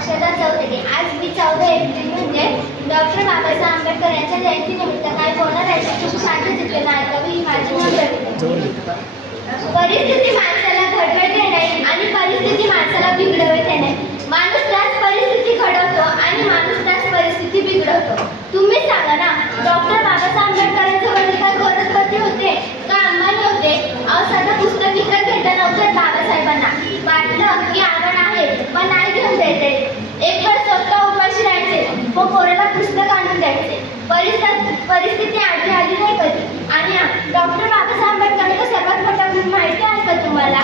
अक्षता चौधरी. आज मी 14 एप्रिल म्हणजे डॉक्टर बाबासाहेब आंबेडकर यांच्या जयंतीनिमित्त काय बोलणार आहे खूप शांत चित्तेने ऐकावी ही माझी विनंती. परिस्थिती माणसाला घडवते नाही आणि परिस्थिती माणसाला बिघडवते नाही. माणूस त्याच परिस्थिती घडवतो आणि माणूस त्याच परिस्थिती बिघडवतो. तुम्ही सांगा ना, डॉक्टर बाबासाहेब आंबेडकरांचे वडील काय करोडपती होते का अंबानी होते? साधं पुस्तक विकत घेता नव्हतं बाबासाहेबांना. वाटलं की आपण आहे पण नाही घेऊन द्यायचे. एक वेळ स्वतः उपाशी राहायचे व पोराला पुस्तक आणून द्यायचे. परिस्थिती आधी आली नाही कधी. आणि डॉक्टर बाबासाहेब आंबेडकरांचा सर्वात मोठा गुण माहिती आहे का तुम्हाला?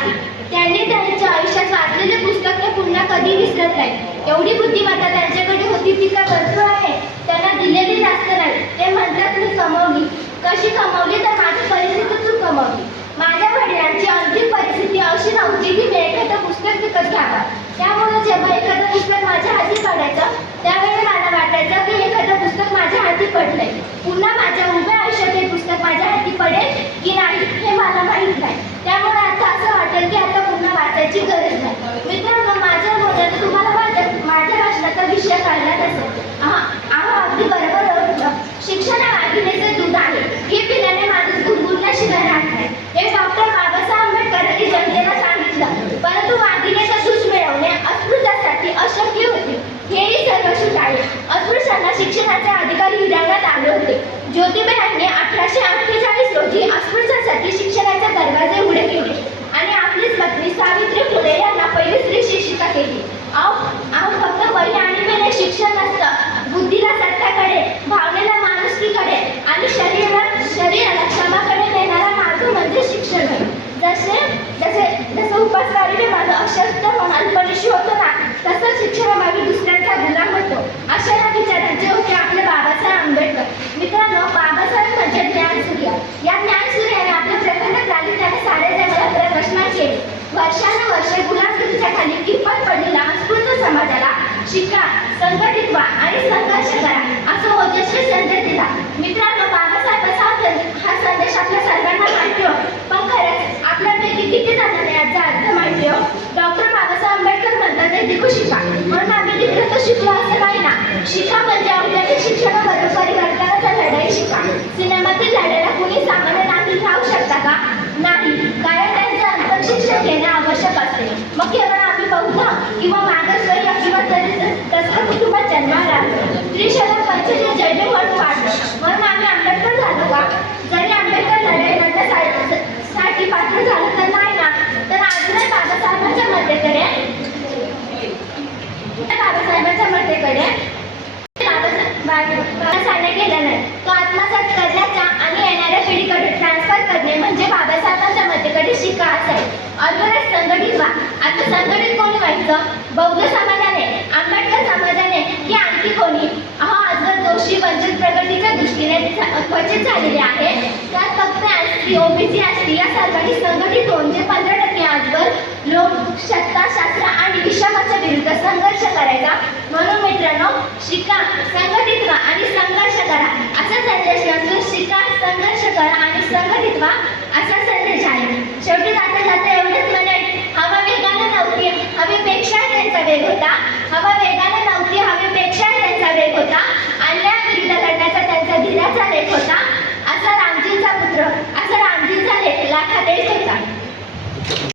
त्यांनी त्यांच्या आयुष्यात वाचलेले पुस्तक ते पुन्हा कधी विसरत नाही. एवढी बुद्धिमत्ता त्यांच्याकडे होती ती का भरपूर आहे. त्यांना दिलेली जास्त नाही. ते म्हणतात मी कमवली. कशी कमवली? तर माझी परिस्थितीतून कमवली. माझ्या वडिलांची अंतिम परिस्थिती अशी नव्हती की मी एखादं पुस्तक विकत घ्यावं. त्यामुळे जेव्हा एखादं पुस्तक माझ्या हाती पडायचं त्यावेळी मला वाटायचं की एखादं पुस्तक माझ्या हाती पडलंय. पुन्हा माझ्या उभ्या आयुष्यात हे पुस्तक माझ्या हाती पडेल की नाही हे मला माहीत नाही. त्यामुळे आता असं वाटेल की आता पुन्हा वाचायची गरज नाही. मित्रांनो, माझ्या बोलण्यात तुम्हाला माझ्या भाषणाचा विषय काढण्यात असेल. अगदी बरोबर ओळखलं. शिक्षण हा वाघिणीचे दूध आहे. हे पिल्याने माणूस गुणगुणल्याशिवाय राहत नाही. हे डॉक्टर बाबासाहेब आंबेडकरांनी जनतेला सांगितलं. परंतु वाघिणीचा दूध मिळवणे अस्पृश्यासाठी अशक्य होते. हेही सर्वश्रुत आहे. अस्पृश्यांना शिक्षणाचे अधिकार हिरावण्यात आले होते. ज्योतिबांनी 1848 रोजी अस्पृश्यांसाठी शिक्षणाचे दरवाजे उघडे केले आणि आपलीच पत्नी सावित्री फुले यांना पहिली स्त्री शिक्षिका केली. फक्त पहिले आणि पहिले शिक्षण नसतं. बुद्धीला सत्याकडे, भावनेला माणुसकीकडे आणि शरीराला क्षमाकडे नेणारा मार्ग म्हणजे शिक्षण आहे. जसं उपासवारीने माझं अशक्त लहानपणीशी होतं ना, तसं शिक्षणामागे दुसऱ्यांचा गुलाम होतो. अशा या विचारांचे होते आपले बाबासाहेब आंबेडकर. मित्रांनो, बाबासाहेब म्हणजे ज्ञानसूर्य. या ज्ञानसूर्याने आपल्या प्रखंड प्राधित्याने साऱ्या जगाला प्रकाशमान केले. वर्षानुवर्षे गुलामगिरीच्या खाली किंमत पडलेल्या अस्पृश्य समाजाला शिका, संघटित व्हा आणि संघर्ष करा असं ओजस्वी संदेश दिला. मित्रांनो, बाबासाहेबांचा हा संदेश आपल्या सर्वांना माहिती हो, पण खरंच आपल्यापैकी किती जणांना याचा अर्थ माहिती हो? डॉक्टर बाबासाहेब आंबेडकर म्हणतात ते शिकू शिका, म्हणून आम्ही तिकडे तर शिकलो असं नाही ना. शिका म्हणजे औद्योगिक शिक्षणाबरोबर परिवर्तनाचा लढाई शिका. सिनेमातील लढाईला कुणी सामान्य नागरिक राहू शकता का? नाही, कारण त्यांचं अंतर्शिक्षण घेणे आवश्यक असते. मग केवळ आम्ही बौद्ध किंवा मागासवर्गीय किंवा तसं कुटुंबात जन्माला आलो. त्रिशतक पंचवीस जैन म्हणून वाढलो म्हणून आम्ही आंबेडकर झालो का? जरी आंबेडकर लढाई लढण्यासाठी पात्र झालो तर नाही ना. तर अजूनही बाबासाहेबांच्या मतेकडे बाबासाहेबांना गेला नाही. तो आत्मसात करण्याचा आणि येणाऱ्या पिढीकडे ट्रान्सफर करणे म्हणजे बाबासाहेबांच्या मतेकडे शिका असाय. अजूनच संघटित व्हा. आता संघटित कोणी व्हायचं? बौद्ध समाजाने, आंबेडकर समाजाने की आणखी कोणी? आजवर जोशी वंचित प्रगतीच्या दृष्टीने क्वचित झालेले आहे. त्यात फक्त एसटी, ओबीसी, एसटी या सर्वांनी संघटित होऊन जे 15% आजवर लोकसत्ताशास्त्र आणि विषमाच्या विरुद्ध संघर्ष करायचा. म्हणून मित्रांनो, शिका, संघटित व्हा आणि संघर्ष करा असा संदेश नसून शिका, संघर्ष करा आणि संघटित व्हा असा संदेश आहे. शेवटी